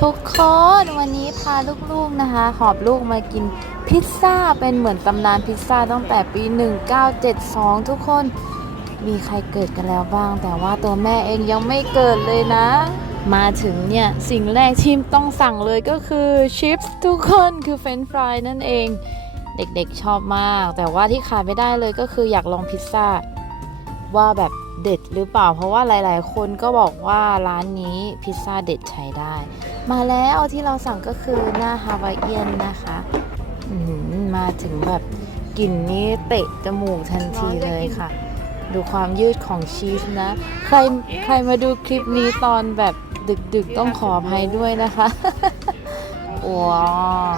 ทุกคนวันนี้พาลูกๆนะคะ หอบลูกมากินพิซซ่าเป็นเหมือนตำนานพิซซ่าตั้งแต่ปี 1972 ทุกคนมีใครเกิดกันแล้วบ้าง แต่ว่าตัวแม่เองยังไม่เกิดเลยนะ มาถึงเนี่ย สิ่งแรกที่ต้องสั่งเลยก็คือชิปส์ทุกคนคือเฟรนช์ฟรายนั่นเอง เด็กๆชอบมาก แต่ว่าที่ขาดไม่ได้เลยก็คืออยากลองพิซซ่าว่าแบบ เด็ดหรือเปล่า เพราะว่าหลาย ๆ คนก็บอกว่าร้านนี้พิซซ่าเด็ดใช้ได้ มาแล้วที่เราสั่งก็คือหน้าฮาวายเอียนนะคะมาถึงแบบกลิ่นนี้เตะจมูกทันทีเลยค่ะ ดูความยืดของชีสนะ ใครใครมาดูคลิปนี้ตอนแบบดึก ๆ ต้องขออภัยด้วยนะคะว้าว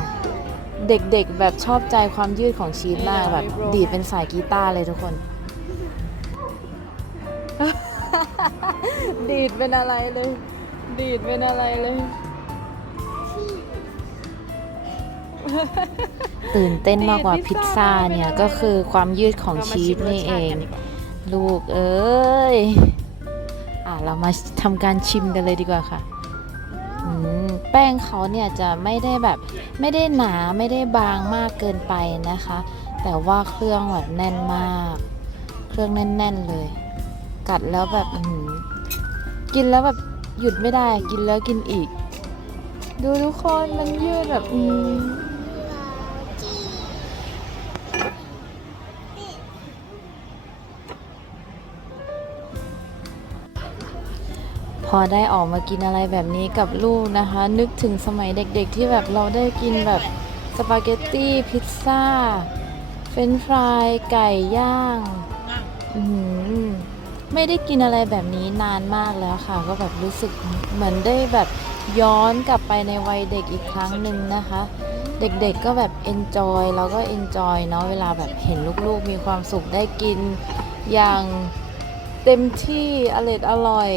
เด็ก ๆ แบบชอบใจความยืดของชีสมากแบบดีดเป็นสายกีตาร์เลยทุกคน ดีดเป็นอะไรเลย ดีดเป็นอะไรเลย ตื่นเต้นมากกว่าพิซซ่าเนี่ยก็คือความยืดของชีสนี่เอง ลูกเอ้ย อะเรามาทำการชิมกันเลยดีกว่าค่ะอืมแป้งเขาเนี่ยจะไม่ได้แบบไม่ได้หนาไม่ได้บางมากเกินไปนะคะ แต่ว่าเครื่องแบบแน่นมาก เครื่องแน่น ๆเลย กัดแล้วแบบอื้อหือ กินแล้วแบบหยุดไม่ได้กินแล้วกินอีก ดูทุกคนมันยืดแบบอืมพอได้ออกมากินอะไรแบบนี้กับลูกนะคะ นึกถึงสมัยเด็กๆที่แบบเราได้กินแบบสปาเกตตี้พิซซ่า เฟรนช์ฟราย ไก่ย่าง อื้อหือ ไม่ได้กินอะไรแบบนี้นานมากแล้วค่ะ ก็แบบรู้สึกเหมือนได้แบบย้อนกลับไปในวัยเด็กอีกครั้งหนึ่งนะคะ เด็กๆก็แบบเอนจอยเราก็เอนจอยเนาะเวลาแบบเห็นลูกๆ มีความสุขได้กินอย่างเต็มที่อร่อยอร่อย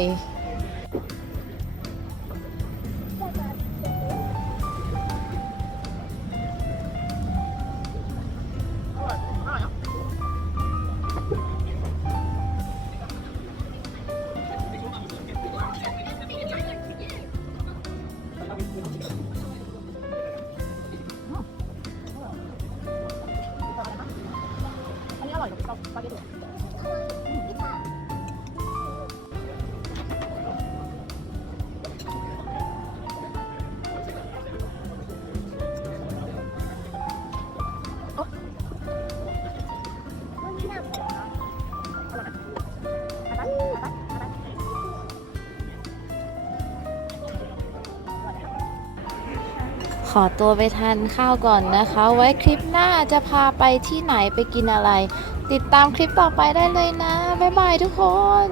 ขอตัวไปทานข้าวก่อนนะคะ ไว้คลิปหน้าจะพาไปที่ไหนไปกินอะไร ติดตามคลิปต่อไปได้เลยนะ บ๊ายบายทุกคน